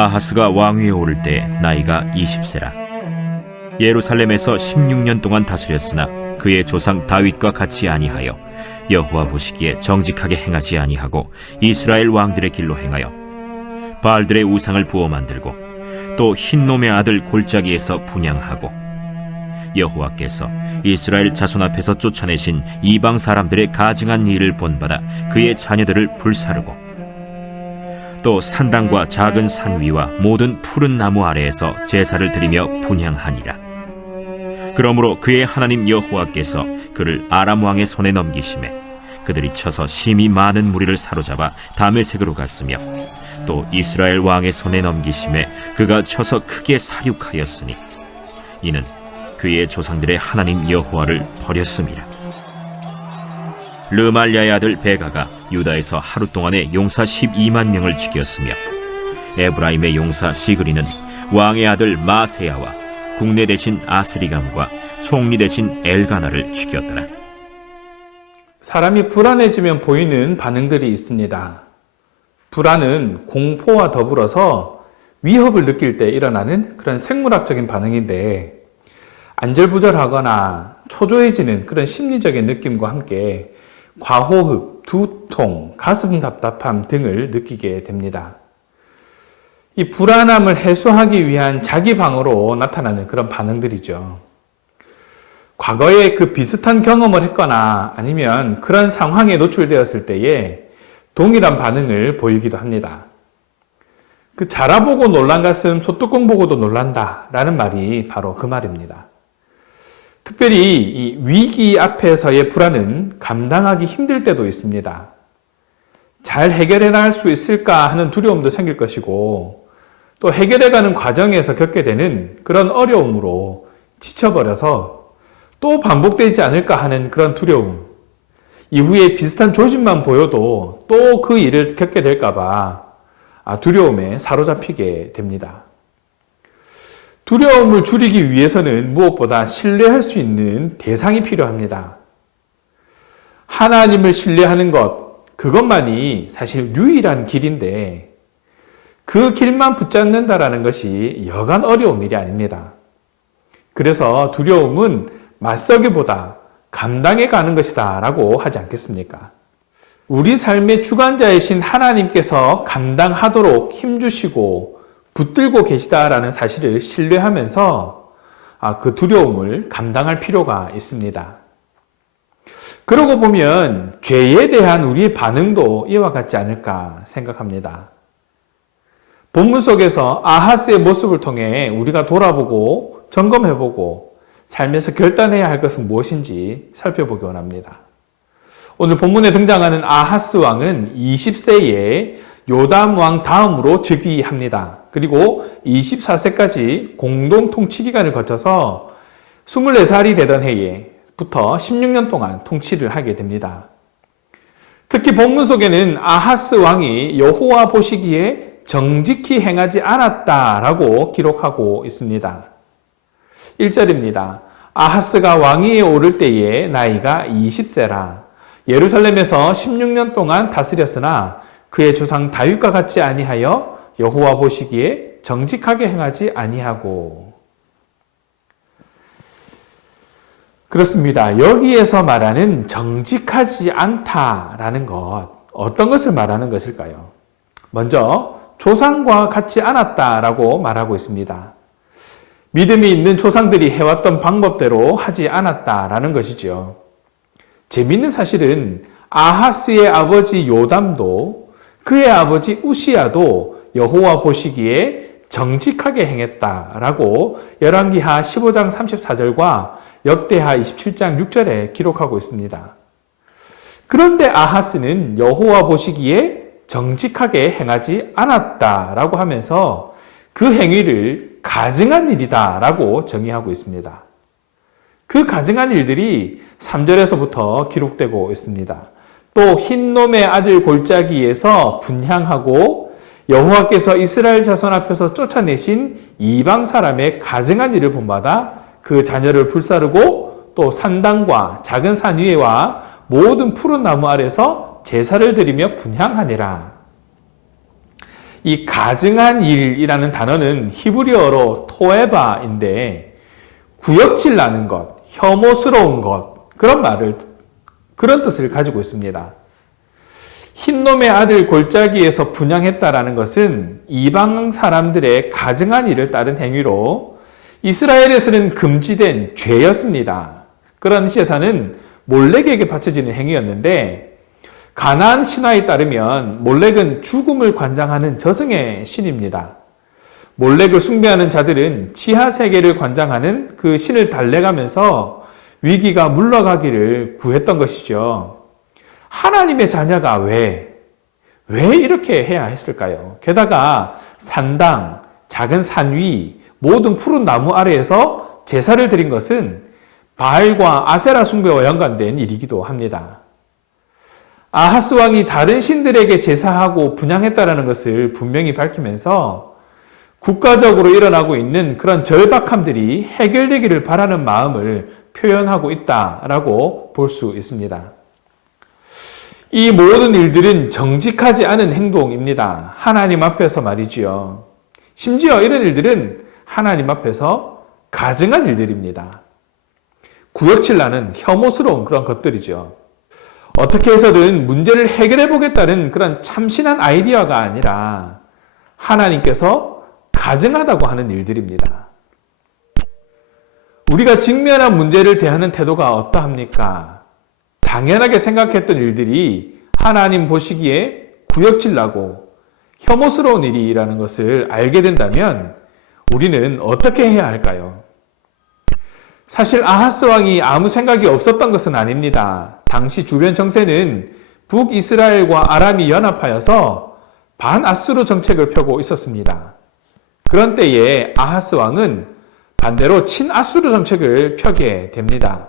아하스가 왕위에 오를 때 나이가 20세라. 예루살렘에서 16년 동안 다스렸으나 그의 조상 다윗과 같이 아니하여 여호와 보시기에 정직하게 행하지 아니하고 이스라엘 왕들의 길로 행하여 바알들의 우상을 부어 만들고 또 흰놈의 아들 골짜기에서 분향하고 여호와께서 이스라엘 자손 앞에서 쫓아내신 이방 사람들의 가증한 일을 본받아 그의 자녀들을 불사르고 또 산당과 작은 산 위와 모든 푸른 나무 아래에서 제사를 드리며 분향하니라. 그러므로 그의 하나님 여호와께서 그를 아람 왕의 손에 넘기심에 그들이 쳐서 심히 많은 무리를 사로잡아 다메섹으로 갔으며 또 이스라엘 왕의 손에 넘기심에 그가 쳐서 크게 사륙하였으니 이는 그의 조상들의 하나님 여호와를 버렸음이라. 르말야의 아들 베가가 유다에서 하루 동안에 용사 12만 명을 죽였으며 에브라임의 용사 시그리는 왕의 아들 마세야와 국내 대신 아스리감과 총리 대신 엘가나를 죽였더라. 사람이 불안해지면 보이는 반응들이 있습니다. 불안은 공포와 더불어서 위협을 느낄 때 일어나는 그런 생물학적인 반응인데, 안절부절하거나 초조해지는 그런 심리적인 느낌과 함께 과호흡, 두통, 가슴 답답함 등을 느끼게 됩니다. 이 불안함을 해소하기 위한 자기 방어로 나타나는 그런 반응들이죠. 과거에 그 비슷한 경험을 했거나 아니면 그런 상황에 노출되었을 때에 동일한 반응을 보이기도 합니다. 그 자라보고 놀란 가슴 소뚜껑 보고도 놀란다 라는 말이 바로 그 말입니다. 특별히 이 위기 앞에서의 불안은 감당하기 힘들 때도 있습니다. 잘 해결해 나갈 수 있을까 하는 두려움도 생길 것이고, 또 해결해가는 과정에서 겪게 되는 그런 어려움으로 지쳐버려서 또 반복되지 않을까 하는 그런 두려움, 이후에 비슷한 조짐만 보여도 또 그 일을 겪게 될까봐 두려움에 사로잡히게 됩니다. 두려움을 줄이기 위해서는 무엇보다 신뢰할 수 있는 대상이 필요합니다. 하나님을 신뢰하는 것, 그것만이 사실 유일한 길인데 그 길만 붙잡는다라는 것이 여간 어려운 일이 아닙니다. 그래서 두려움은 맞서기보다 감당해 가는 것이다 라고 하지 않겠습니까? 우리 삶의 주관자이신 하나님께서 감당하도록 힘주시고 붙들고 계시다라는 사실을 신뢰하면서 그 두려움을 감당할 필요가 있습니다. 그러고 보면 죄에 대한 우리의 반응도 이와 같지 않을까 생각합니다. 본문 속에서 아하스의 모습을 통해 우리가 돌아보고 점검해보고 삶에서 결단해야 할 것은 무엇인지 살펴보기 원합니다. 오늘 본문에 등장하는 아하스 왕은 20세에 요담 왕 다음으로 즉위합니다. 그리고 24세까지 공동 통치 기간을 거쳐서 24살이 되던 해에부터 16년 동안 통치를 하게 됩니다. 특히 본문 속에는 아하스 왕이 여호와 보시기에 정직히 행하지 않았다라고 기록하고 있습니다. 1절입니다. 아하스가 왕위에 오를 때에 나이가 20세라. 예루살렘에서 16년 동안 다스렸으나 그의 조상 다윗과 같지 아니하여 여호와 보시기에 정직하게 행하지 아니하고. 그렇습니다. 여기에서 말하는 정직하지 않다라는 것, 어떤 것을 말하는 것일까요? 먼저 조상과 같지 않았다라고 말하고 있습니다. 믿음이 있는 조상들이 해왔던 방법대로 하지 않았다라는 것이죠. 재미있는 사실은 아하스의 아버지 요담도 그의 아버지 우시야도 여호와 보시기에 정직하게 행했다라고 열왕기하 15장 34절과 역대하 27장 6절에 기록하고 있습니다. 그런데 아하스는 여호와 보시기에 정직하게 행하지 않았다라고 하면서 그 행위를 가증한 일이다라고 정의하고 있습니다. 그 가증한 일들이 3절에서부터 기록되고 있습니다. 또 흰놈의 아들 골짜기에서 분향하고 여호와께서 이스라엘 자손 앞에서 쫓아내신 이방 사람의 가증한 일을 본받아 그 자녀를 불사르고 또 산당과 작은 산 위에와 모든 푸른 나무 아래서 제사를 드리며 분향하니라. 이 가증한 일이라는 단어는 히브리어로 토에바인데 구역질 나는 것, 혐오스러운 것, 그런 뜻을 가지고 있습니다. 흰놈의 아들 골짜기에서 분향했다라는 것은 이방 사람들의 가증한 일을 따른 행위로 이스라엘에서는 금지된 죄였습니다. 그런 제사는 몰렉에게 바쳐지는 행위였는데 가나안 신화에 따르면 몰렉은 죽음을 관장하는 저승의 신입니다. 몰렉을 숭배하는 자들은 지하 세계를 관장하는 그 신을 달래가면서 위기가 물러가기를 구했던 것이죠. 하나님의 자녀가 왜 이렇게 해야 했을까요? 게다가 산당, 작은 산 위, 모든 푸른 나무 아래에서 제사를 드린 것은 바알과 아세라 숭배와 연관된 일이기도 합니다. 아하스 왕이 다른 신들에게 제사하고 분향했다라는 것을 분명히 밝히면서 국가적으로 일어나고 있는 그런 절박함들이 해결되기를 바라는 마음을 표현하고 있다라고 볼 수 있습니다. 이 모든 일들은 정직하지 않은 행동입니다. 하나님 앞에서 말이지요. 심지어 이런 일들은 하나님 앞에서 가증한 일들입니다. 구역질 나는 혐오스러운 그런 것들이죠. 어떻게 해서든 문제를 해결해 보겠다는 그런 참신한 아이디어가 아니라 하나님께서 가증하다고 하는 일들입니다. 우리가 직면한 문제를 대하는 태도가 어떠합니까? 당연하게 생각했던 일들이 하나님 보시기에 구역질 나고 혐오스러운 일이라는 것을 알게 된다면 우리는 어떻게 해야 할까요? 사실 아하스 왕이 아무 생각이 없었던 것은 아닙니다. 당시 주변 정세는 북이스라엘과 아람이 연합하여서 반아수르 정책을 펴고 있었습니다. 그런 때에 아하스 왕은 반대로 친아수르 정책을 펴게 됩니다.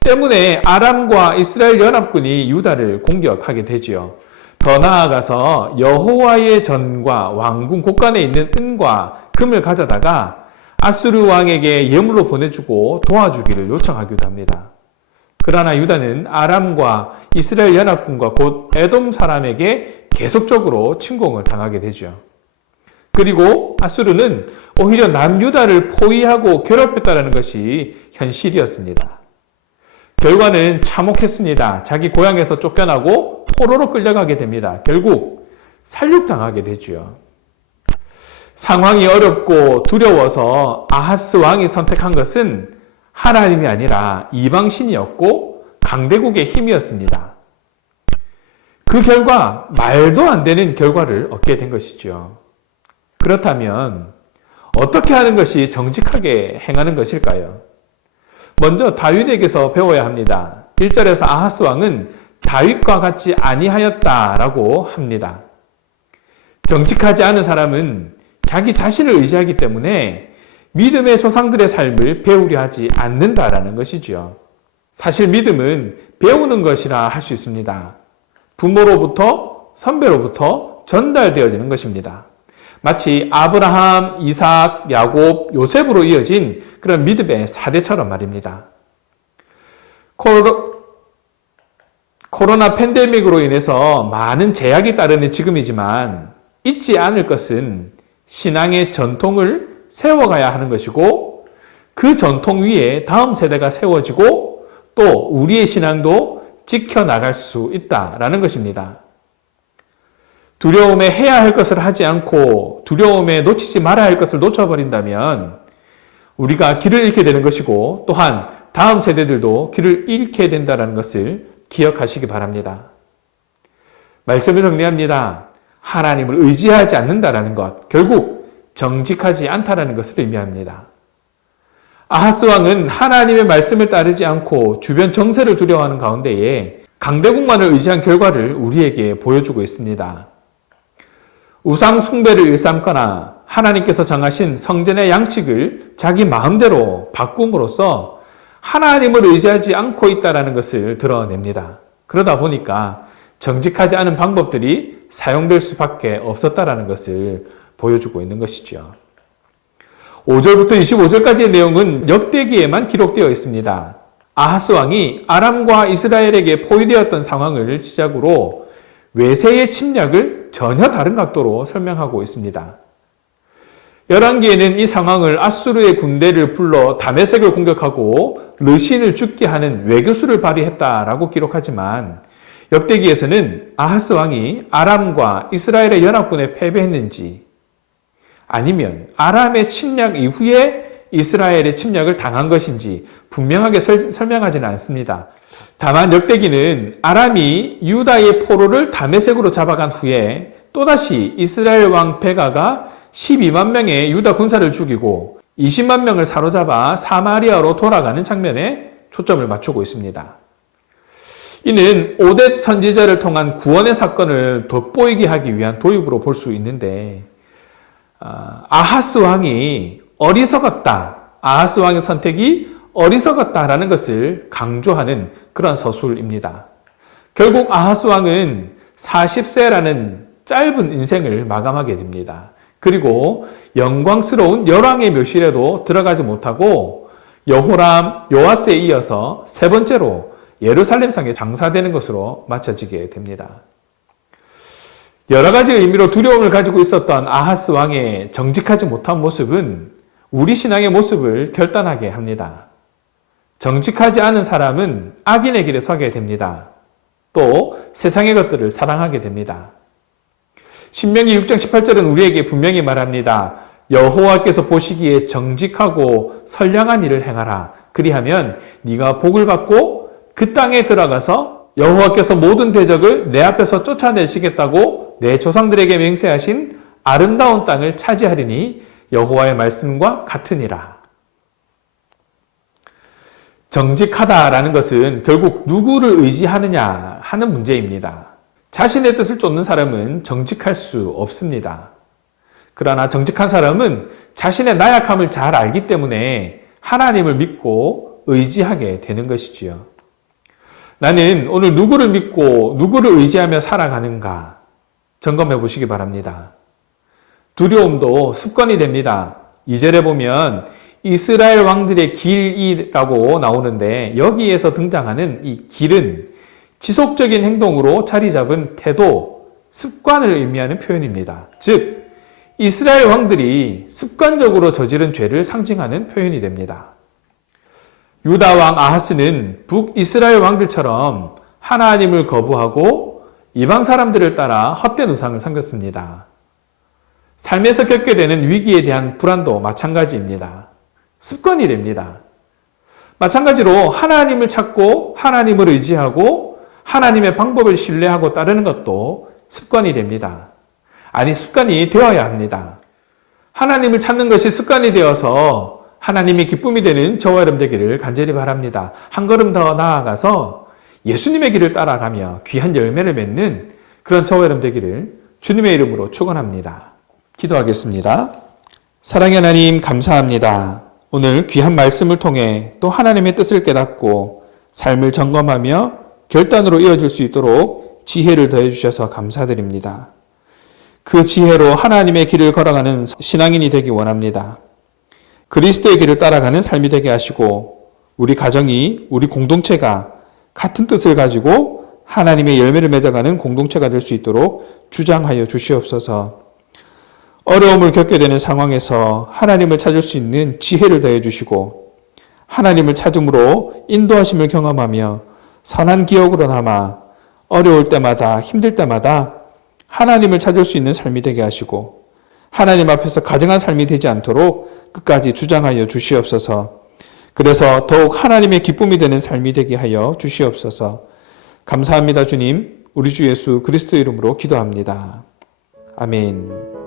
때문에 아람과 이스라엘 연합군이 유다를 공격하게 되지요. 더 나아가서 여호와의 전과 왕궁 곳간에 있는 은과 금을 가져다가 아수르 왕에게 예물로 보내주고 도와주기를 요청하기도 합니다. 그러나 유다는 아람과 이스라엘 연합군과 곧 에돔 사람에게 계속적으로 침공을 당하게 되죠. 그리고 아수르는 오히려 남유다를 포위하고 괴롭혔다는 것이 현실이었습니다. 결과는 참혹했습니다. 자기 고향에서 쫓겨나고 포로로 끌려가게 됩니다. 결국 살육당하게 되죠. 상황이 어렵고 두려워서 아하스 왕이 선택한 것은 하나님이 아니라 이방신이었고 강대국의 힘이었습니다. 그 결과 말도 안 되는 결과를 얻게 된 것이죠. 그렇다면 어떻게 하는 것이 정직하게 행하는 것일까요? 먼저 다윗에게서 배워야 합니다. 1절에서 아하스 왕은 다윗과 같지 아니하였다라고 합니다. 정직하지 않은 사람은 자기 자신을 의지하기 때문에 믿음의 조상들의 삶을 배우려 하지 않는다라는 것이지요. 사실 믿음은 배우는 것이라 할 수 있습니다. 부모로부터, 선배로부터 전달되어지는 것입니다. 마치 아브라함, 이삭, 야곱, 요셉으로 이어진 그런 믿음의 사대처럼 말입니다. 코로나 팬데믹으로 인해서 많은 제약이 따르는 지금이지만 잊지 않을 것은 신앙의 전통을 세워가야 하는 것이고 그 전통 위에 다음 세대가 세워지고 또 우리의 신앙도 지켜나갈 수 있다라는 것입니다. 두려움에 해야 할 것을 하지 않고 두려움에 놓치지 말아야 할 것을 놓쳐버린다면 우리가 길을 잃게 되는 것이고 또한 다음 세대들도 길을 잃게 된다는 것을 기억하시기 바랍니다. 말씀을 정리합니다. 하나님을 의지하지 않는다는 것, 결국 정직하지 않다라는 것을 의미합니다. 아하스 왕은 하나님의 말씀을 따르지 않고 주변 정세를 두려워하는 가운데에 강대국만을 의지한 결과를 우리에게 보여주고 있습니다. 우상 숭배를 일삼거나 하나님께서 정하신 성전의 양식을 자기 마음대로 바꿈으로써 하나님을 의지하지 않고 있다는 것을 드러냅니다. 그러다 보니까 정직하지 않은 방법들이 사용될 수밖에 없었다는 것을 보여주고 있는 것이죠. 5절부터 25절까지의 내용은 역대기에만 기록되어 있습니다. 아하스 왕이 아람과 이스라엘에게 포위되었던 상황을 시작으로 외세의 침략을 전혀 다른 각도로 설명하고 있습니다. 열왕기에는 이 상황을 아수르의 군대를 불러 다메섹을 공격하고 르신을 죽게 하는 외교수를 발휘했다라고 기록하지만 역대기에서는 아하스 왕이 아람과 이스라엘의 연합군에 패배했는지 아니면 아람의 침략 이후에 이스라엘의 침략을 당한 것인지 분명하게 설명하지는 않습니다. 다만 역대기는 아람이 유다의 포로를 다메섹으로 잡아간 후에 또다시 이스라엘 왕 베가가 12만 명의 유다 군사를 죽이고 20만 명을 사로잡아 사마리아로 돌아가는 장면에 초점을 맞추고 있습니다. 이는 오뎃 선지자를 통한 구원의 사건을 돋보이게 하기 위한 도입으로 볼 수 있는데 아하스 왕이 어리석었다. 아하스 왕의 선택이 어리석었다라는 것을 강조하는 그런 서술입니다. 결국 아하스 왕은 40세라는 짧은 인생을 마감하게 됩니다. 그리고 영광스러운 열왕의 묘실에도 들어가지 못하고 여호람, 요아스에 이어서 세 번째로 예루살렘성에 장사되는 것으로 마쳐지게 됩니다. 여러 가지 의미로 두려움을 가지고 있었던 아하스 왕의 정직하지 못한 모습은 우리 신앙의 모습을 결단하게 합니다. 정직하지 않은 사람은 악인의 길에 서게 됩니다. 또 세상의 것들을 사랑하게 됩니다. 신명기 6장 18절은 우리에게 분명히 말합니다. 여호와께서 보시기에 정직하고 선량한 일을 행하라. 그리하면 네가 복을 받고 그 땅에 들어가서 여호와께서 모든 대적을 내 앞에서 쫓아내시겠다고 내 조상들에게 맹세하신 아름다운 땅을 차지하리니 여호와의 말씀과 같으니라. 정직하다라는 것은 결국 누구를 의지하느냐 하는 문제입니다. 자신의 뜻을 쫓는 사람은 정직할 수 없습니다. 그러나 정직한 사람은 자신의 나약함을 잘 알기 때문에 하나님을 믿고 의지하게 되는 것이지요. 나는 오늘 누구를 믿고 누구를 의지하며 살아가는가 점검해 보시기 바랍니다. 두려움도 습관이 됩니다. 2절에 보면 이스라엘 왕들의 길이라고 나오는데 여기에서 등장하는 이 길은 지속적인 행동으로 자리 잡은 태도, 습관을 의미하는 표현입니다. 즉, 이스라엘 왕들이 습관적으로 저지른 죄를 상징하는 표현이 됩니다. 유다 왕 아하스는 북이스라엘 왕들처럼 하나님을 거부하고 이방 사람들을 따라 헛된 우상을 섬겼습니다. 삶에서 겪게 되는 위기에 대한 불안도 마찬가지입니다. 습관이 됩니다. 마찬가지로 하나님을 찾고 하나님을 의지하고 하나님의 방법을 신뢰하고 따르는 것도 습관이 됩니다. 아니, 습관이 되어야 합니다. 하나님을 찾는 것이 습관이 되어서 하나님이 기쁨이 되는 저와 여러분 되기를 간절히 바랍니다. 한 걸음 더 나아가서 예수님의 길을 따라가며 귀한 열매를 맺는 그런 저와 여러분 되기를 주님의 이름으로 축원합니다. 기도하겠습니다. 사랑의 하나님, 감사합니다. 오늘 귀한 말씀을 통해 또 하나님의 뜻을 깨닫고 삶을 점검하며 결단으로 이어질 수 있도록 지혜를 더해 주셔서 감사드립니다. 그 지혜로 하나님의 길을 걸어가는 신앙인이 되기 원합니다. 그리스도의 길을 따라가는 삶이 되게 하시고 우리 가정이, 우리 공동체가 같은 뜻을 가지고 하나님의 열매를 맺어가는 공동체가 될 수 있도록 주장하여 주시옵소서. 어려움을 겪게 되는 상황에서 하나님을 찾을 수 있는 지혜를 더해 주시고 하나님을 찾음으로 인도하심을 경험하며 선한 기억으로 남아 어려울 때마다 힘들 때마다 하나님을 찾을 수 있는 삶이 되게 하시고 하나님 앞에서 가증한 삶이 되지 않도록 끝까지 주장하여 주시옵소서. 그래서 더욱 하나님의 기쁨이 되는 삶이 되게 하여 주시옵소서. 감사합니다, 주님. 우리 주 예수 그리스도 이름으로 기도합니다. 아멘.